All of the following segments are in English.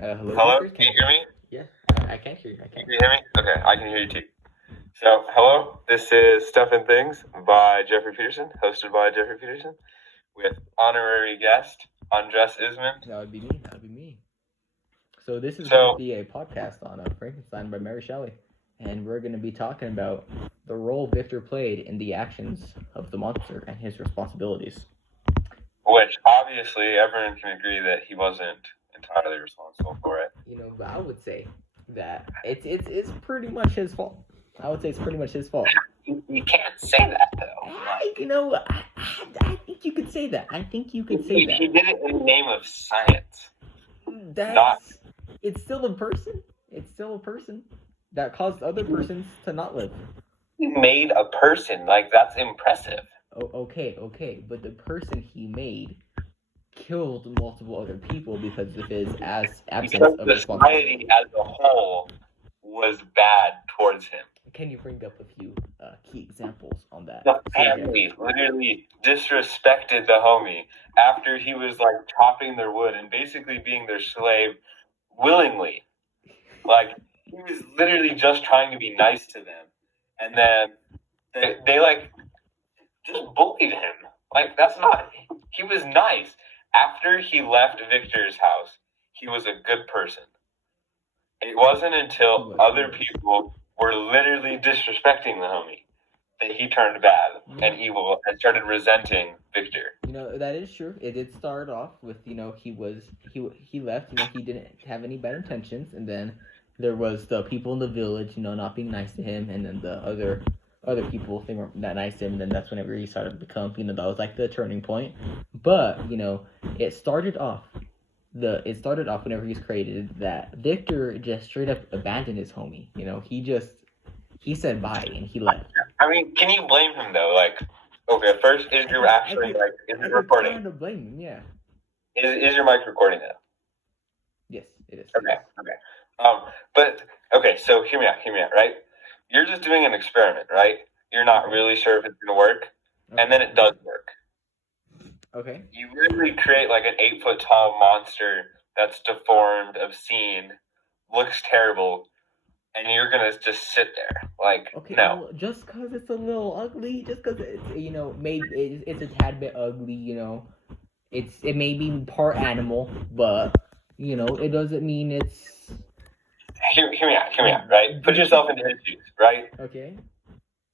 Hello, Hello? Victor. Can you hear me? Yeah, I can hear you. I Can can. you hear me? Okay, I can hear you too. So, hello, this is Stuff and Things by Jeffery Peterson, hosted by Jeffery Peterson, with honorary guest Andres Ismond. That would be me. That would be me. So this is going to So, be a podcast on Frankenstein by Mary Shelley, and we're going to be talking about the role Victor played in the actions of the monster and his responsibilities. which obviously everyone can agree that he wasn't entirely responsible for it. But I would say that it's pretty much his fault. I would say it's pretty much his fault. You can't say that though. I think you could say that. I think you could say that. He did it in the name of science. It's still a person. It's still a person that caused other persons to not live. He made a person. That's impressive. Oh, okay. But the person he made killed multiple other people because of his absence of the society as a whole was bad towards him. Can you bring up a few key examples on that? The family literally disrespected the homie after he was chopping their wood and basically being their slave willingly. He was literally just trying to be nice to them, and then they just bullied him. That's not. He was nice. After he left Victor's house, he was a good person. It wasn't until other people were literally disrespecting the homie that he turned bad and evil and started resenting Victor. That is true. It did start off with he left. He didn't have any bad intentions, and then there was the people in the village, not being nice to him, and then the other people, they weren't that nice to him, and then that's whenever he started to become, that was the turning point. But, it started off whenever he was created that Victor just straight up abandoned his homie. He said bye and he left. I mean, can you blame him though? Okay, first, is your actually, is it recording? I'm trying to blame him, yeah. Is your mic recording though? Yes, it is. Okay. But, okay, so hear me out, right? You're just doing an experiment, right? You're not really sure if it's going to work, and then it does work. Okay. You literally create an 8-foot-tall monster that's deformed, obscene, looks terrible, and you're going to just sit there. Okay, no. Well, just because it's a little ugly, just because it's, maybe it's a tad bit ugly, it may be part animal, but, it doesn't mean it's... Hear me out, right? Put yourself into his shoes, right? Okay.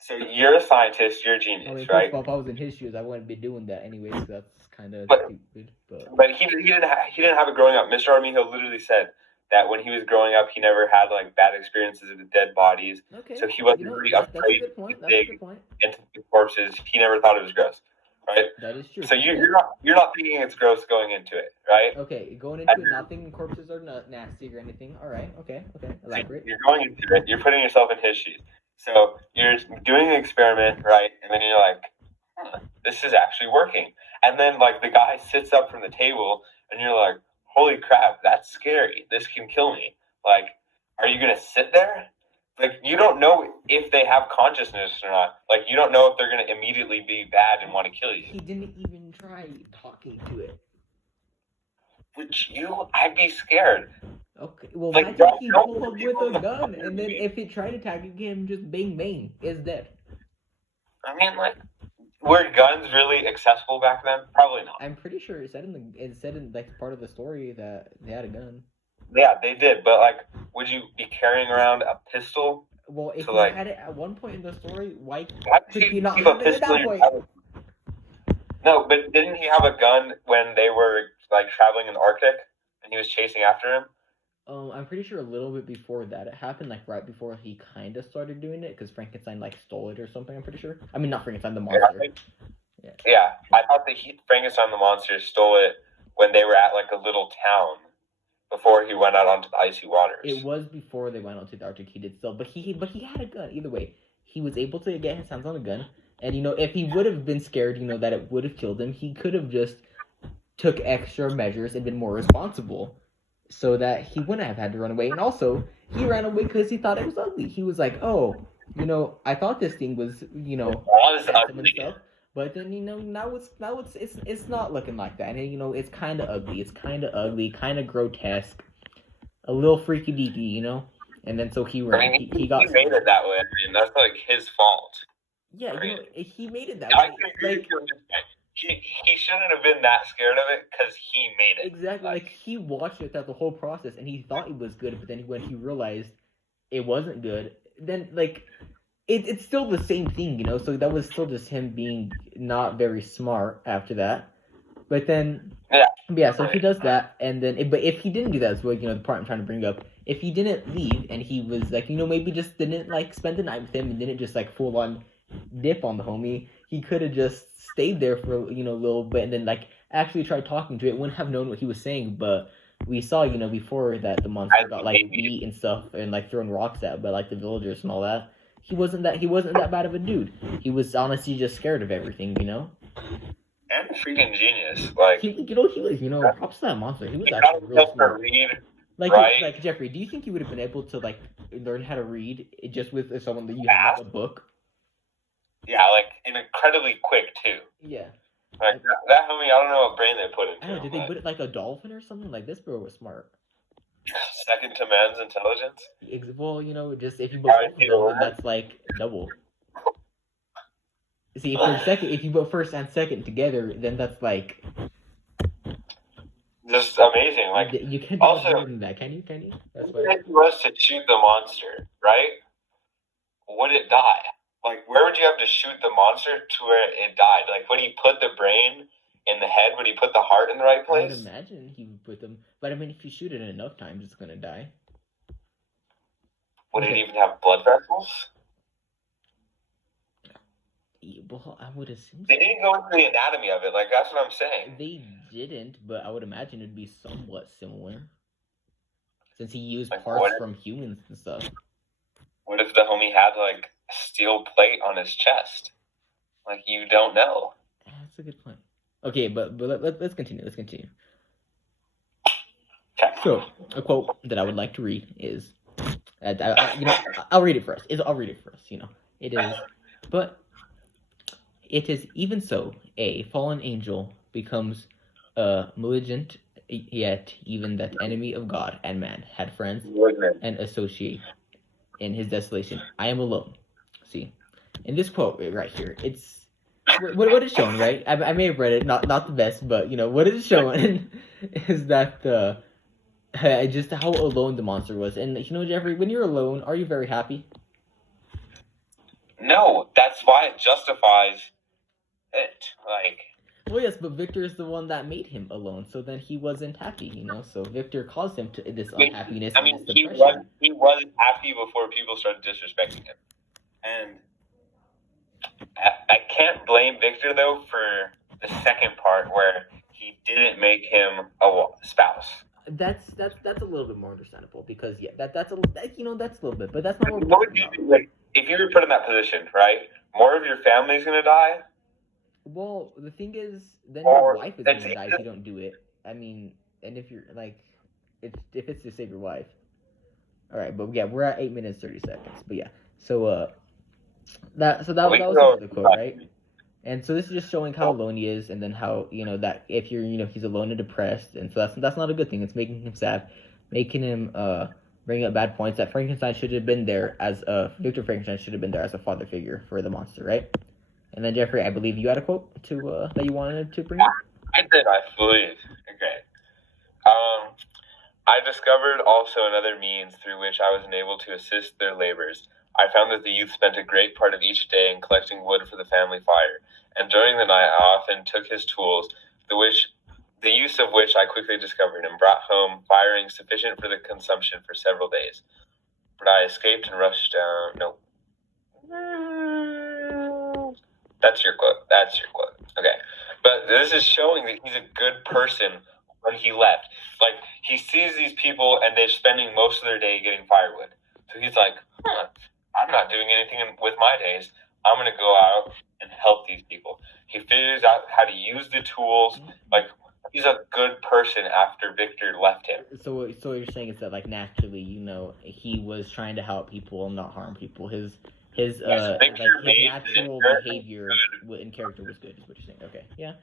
So you're a scientist, you're a genius, right? If I was in his shoes, I wouldn't be doing that anyway, so that's kind of stupid. But he didn't have it growing up. Mr. Armijo literally said that when he was growing up, he never had like bad experiences with dead bodies. Okay. So he wasn't really afraid to dig into the corpses. He never thought it was gross, right? That is true. So you're not thinking it's gross going into it, right? Okay, going into it, not thinking corpses are not nasty or anything. All right. Okay. Elaborate. You're going into it. You're putting yourself in his shoes. So you're doing an experiment, right? And then you're like, this is actually working. And then like the guy sits up from the table and you're like, holy crap, that's scary. This can kill me. Like, are you going to sit there? Like, you don't know if they have consciousness or not. Like, you don't know if they're going to immediately be bad and want to kill you. He didn't even try talking to it. I'd be scared. Okay, well, why did he pull up with a gun, and then if it tried attacking him, just bang, bang, is dead? I mean, like, were guns really accessible back then? Probably not. I'm pretty sure it said in like part of the story that they had a gun. Yeah, they did, but like, would you be carrying around a pistol? Well, if you had it at one point in the story, why could he not have it at that point? No, but didn't he have a gun when they were like traveling in the Arctic and he was chasing after him? I'm pretty sure a little bit before that. It happened like right before he kind of started doing it because Frankenstein like stole it or something. I'm pretty sure. I mean, not Frankenstein, the monster. Yeah, I thought that Frankenstein the monster stole it when they were at like a little town before he went out onto the icy waters. It was before they went onto the Arctic. He did still, but he had a gun. Either way, he was able to get his hands on a gun. And if he would have been scared, that it would have killed him, he could have just took extra measures and been more responsible, so that he wouldn't have had to run away. And also, he ran away because he thought it was ugly. He was like, oh, I thought this thing was, handsome and stuff. But then, now it's not looking like that. And, it's kind of ugly. It's kind of ugly, kind of grotesque. a little freaky deaky, you know. And then so he I ran. mean, He he got made scared. it that way. I mean, that's like his fault. Yeah, I you mean, know, he made it that I way. can agree with Like you on this point. He shouldn't have been that scared of it because he made it. exactly, like he watched it throughout the whole process, and he thought it was good, but then when he realized it wasn't good, then like it's still the same thing, you know. So that was still just him being not very smart after that. But then, yeah. So he does that, and then, but if he didn't do that as well, you know, the part I'm trying to bring up, if he didn't leave and he was like, you know, maybe just didn't like spend the night with him and didn't just like full on dip on the homie, he could have just stayed there for a little bit and then like actually tried talking to it. Wouldn't have known what he was saying, but we saw before that the monster got like beat and stuff and like thrown rocks at by like the villagers and all that. He wasn't that bad of a dude. He was honestly just scared of everything, you know. And freaking genius. Like he was props to that monster. He was he actually got really himself to smart. read, Like right? like Jeffrey, do you think you would have been able to like learn how to read just with someone that you had like a book? Yeah, like incredibly quick too. Yeah. Like that homie, I don't know what brain they put into I don't know, him. did they put it like a dolphin or something? Like this bro was smart. Second to man's intelligence. Well, just if you put both of them, then that's like double. See, if you put first and second together, then that's like just amazing. Like you can't do also more than that, can you? That's what if he was to shoot the monster, right? Would it die? Like, where would you have to shoot the monster to where it died? Like, would he put the brain in the head? Would he put the heart in the right place? I would imagine he would put them, but I mean, if you shoot it enough times, it's gonna die. Would it even have blood vessels? Well, I would assume they didn't go into the anatomy of it. Like, that's what I'm saying. They didn't, but I would imagine it'd be somewhat similar, since he used parts from humans and stuff. What if the homie had like a steel plate on his chest? Like, you don't know. That's a good point. Okay, but let's continue. Let's continue. Okay. So, a quote that I would like to read is, I'll read it first. I'll read it first. It is, but it is even so, a fallen angel becomes malignant, yet even that enemy of God and man had friends and associate in his desolation. I am alone. See, in this quote right here, it's what it's showing, right? I may have read it, not the best, but what it is showing is that just how alone the monster was. And Jeffrey, when you're alone, are you very happy? No, that's why it justifies it. Like, well, yes, but Victor is the one that made him alone, so then he wasn't happy, So Victor caused him to this unhappiness. I mean, he was happy before people started disrespecting him, and I can't blame Victor though for the second part where he didn't make him a spouse. That's a little bit more understandable because that's a little bit, but that's not what would you do? Like, if you were put in that position, right? More of your family's gonna die. Well, the thing is, then your wife is gonna die if you don't do it. I mean, and if you're like, if it's to save your wife. All right, but yeah, we're at 8 minutes 30 seconds. But yeah, so that was another quote, right? And so this is just showing how alone he is, and then how that if you're he's alone and depressed, and so that's not a good thing. It's making him sad, making him bring up bad points. That Frankenstein should have been there as Victor Frankenstein should have been there as a father figure for the monster, right? And then Jeffrey, I believe you had a quote to that you wanted to bring up. I did, I believe. Okay. I discovered also another means through which I was enabled to assist their labors. I found that the youth spent a great part of each day in collecting wood for the family fire, and during the night I often took his tools, the use of which I quickly discovered, and brought home firing sufficient for the consumption for several days. But I escaped and rushed down. No. That's your quote. Okay. But this is showing that he's a good person when he left. Like, he sees these people and they're spending most of their day getting firewood. So he's like, I'm not doing anything with my days. I'm going to go out and help these people. He figures out how to use the tools. Like, he's a good person after Victor left him. So what you're saying is that, like, naturally, he was trying to help people and not harm people. His his Victor like his made natural the behavior and character was good. Is what you're saying? Okay, yeah,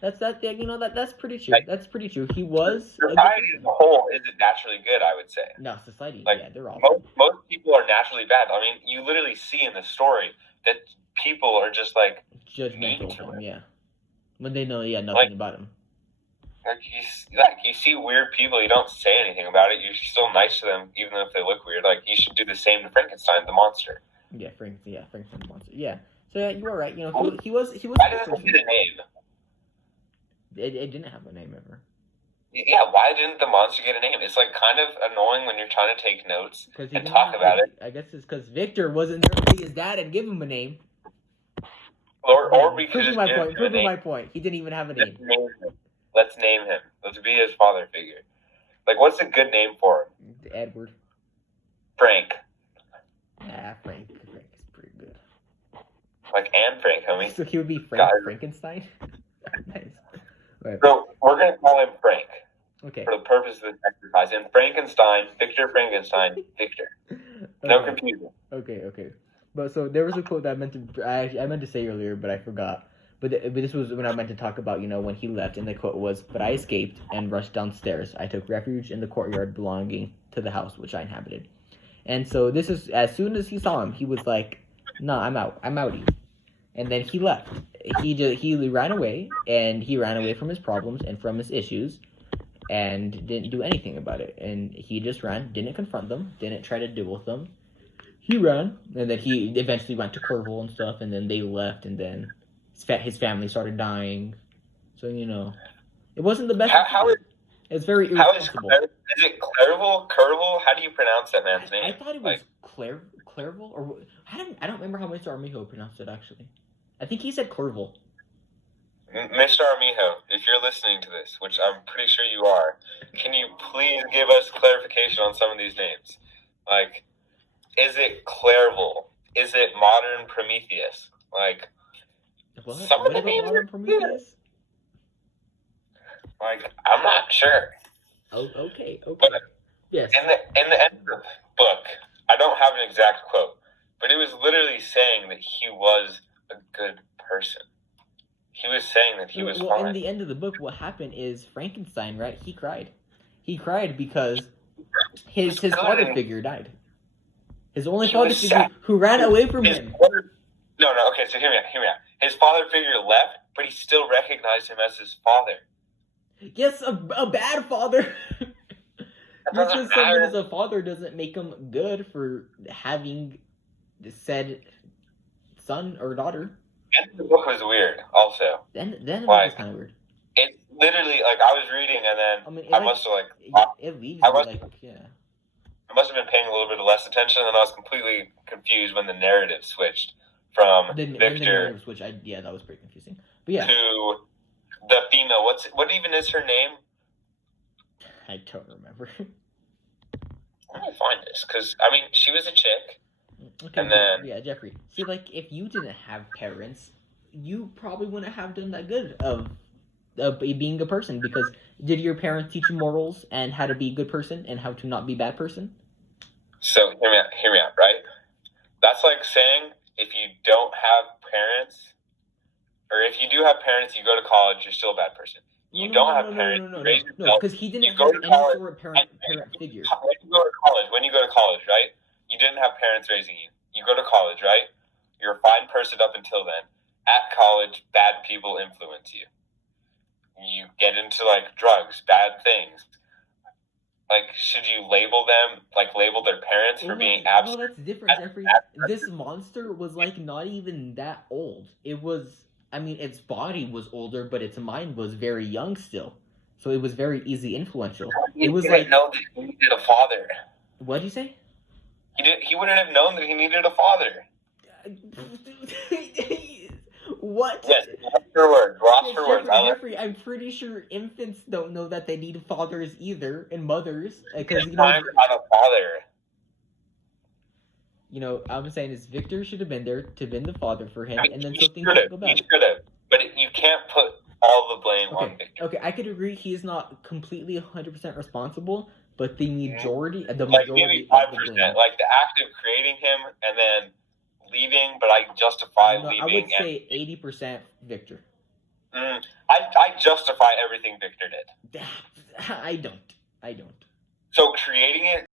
that's that. Yeah, that's pretty true. Like, That's pretty true. He was a good society as person. a whole isn't naturally good, I would say. No, society. Like, Yeah, they're awful. most people are naturally bad. I mean, you literally see in the story that people are just like Judgmental mean of to him. him. Yeah, when they know nothing Like, about him. Like you see weird people, you don't say anything about it. You're still nice to them, even if they look weird. Like, you should do the same to Frankenstein, the monster. Yeah, Franklin's monster. Yeah. So yeah, you were right. He was. Why doesn't it get a name? It didn't have a name ever. Yeah, why didn't the monster get a name? It's like kind of annoying when you're trying to take notes and talk about it. I guess it's because Victor wasn't there to be his dad and give him a name. Or we could proving my point. He didn't even have a name. Let's name him. Let's be his father figure. Like, what's a good name for him? Edward. Frank. Yeah, Frank is pretty good. Like Anne Frank, homie. So he would be Frankenstein? Nice. Right. So we're going to call him Frank. Okay. For the purpose of this exercise. And Frankenstein, Victor Frankenstein, Victor. No confusion. Okay. But so there was a quote that I meant to say earlier, but I forgot. But this was when I meant to talk about, when he left, and the quote was, "But I escaped and rushed downstairs. I took refuge in the courtyard belonging to the house which I inhabited." And so this is, as soon as he saw him, he was like, "No, I'm out. I'm outie." And then he left. He ran away, and he ran away from his problems and from his issues, and didn't do anything about it. And he just ran, didn't confront them, didn't try to deal with them. He ran, and then he eventually went to Clerval and stuff, and then they left, and then his family started dying. So, it wasn't the best. It's very irresponsible. Is it Clerval? Curval? How do you pronounce that man's name? I thought it was Clerval, or I don't remember how Mr. Armijo pronounced it, actually. I think he said Clerval. Mr. Armijo, if you're listening to this, which I'm pretty sure you are, can you please give us clarification on some of these names? Like, is it Clerval? Is it Modern Prometheus? Like, what? Some of the names Modern Prometheus? Like, I'm not sure. Oh, okay. But yes. In the end of the book, I don't have an exact quote, but it was literally saying that he was a good person. He was saying that he was fine. In the end of the book, what happened is Frankenstein, right? He cried. He cried because his father figure died. His only father figure who ran away from him. No, okay, so hear me out. His father figure left, but he still recognized him as his father. Yes, a bad father. Because someone as a father doesn't make him good for having said son or daughter. And the book was weird, also. Then it was kind of weird. It's literally, like, I was reading, and then I must have, it leaves you, yeah. I must have been paying a little bit of less attention, and then I was completely confused when the narrative switched from Victor that was pretty confusing. But yeah. To the female. What even is her name? I don't remember. Let me find this, because, I mean, she was a chick. Okay, and then... Yeah, Jeffrey. See, like, if you didn't have parents, you probably wouldn't have done that good of being a person, because did your parents teach you morals and how to be a good person and how to not be a bad person? So, hear me out, right? That's like saying if you don't have parents, or if you do have parents, you go to college, you're still a bad person. You don't have parents. No, because he didn't have any sort of parent figure. When you go to college, right? You didn't have parents raising you. You go to college, right? You're a fine person up until then. At college, bad people influence you. You get into, like, drugs, bad things. Like, should you label them, like, label their parents for being absent? No, that's different, Jeffrey. This monster was, like, not even that old. It was, I mean, its body was older, but its mind was very young still. So it was very easy influential. It was like... know that he needed a father. What did you say? He wouldn't have known that he needed a father. What? Yes, lost for words. Jeffrey, I'm pretty sure infants don't know that they need fathers either, and mothers. Because, time without a father. I'm saying is Victor should have been there to been the father for him, and then something could go bad. He should have, but you can't put all the blame on Victor. Okay, I could agree he's not completely 100% responsible, but the majority, maybe 5%, like the act of creating him and then leaving, but I justify No, leaving. I would say 80% Victor. I justify everything Victor did. I don't. So creating it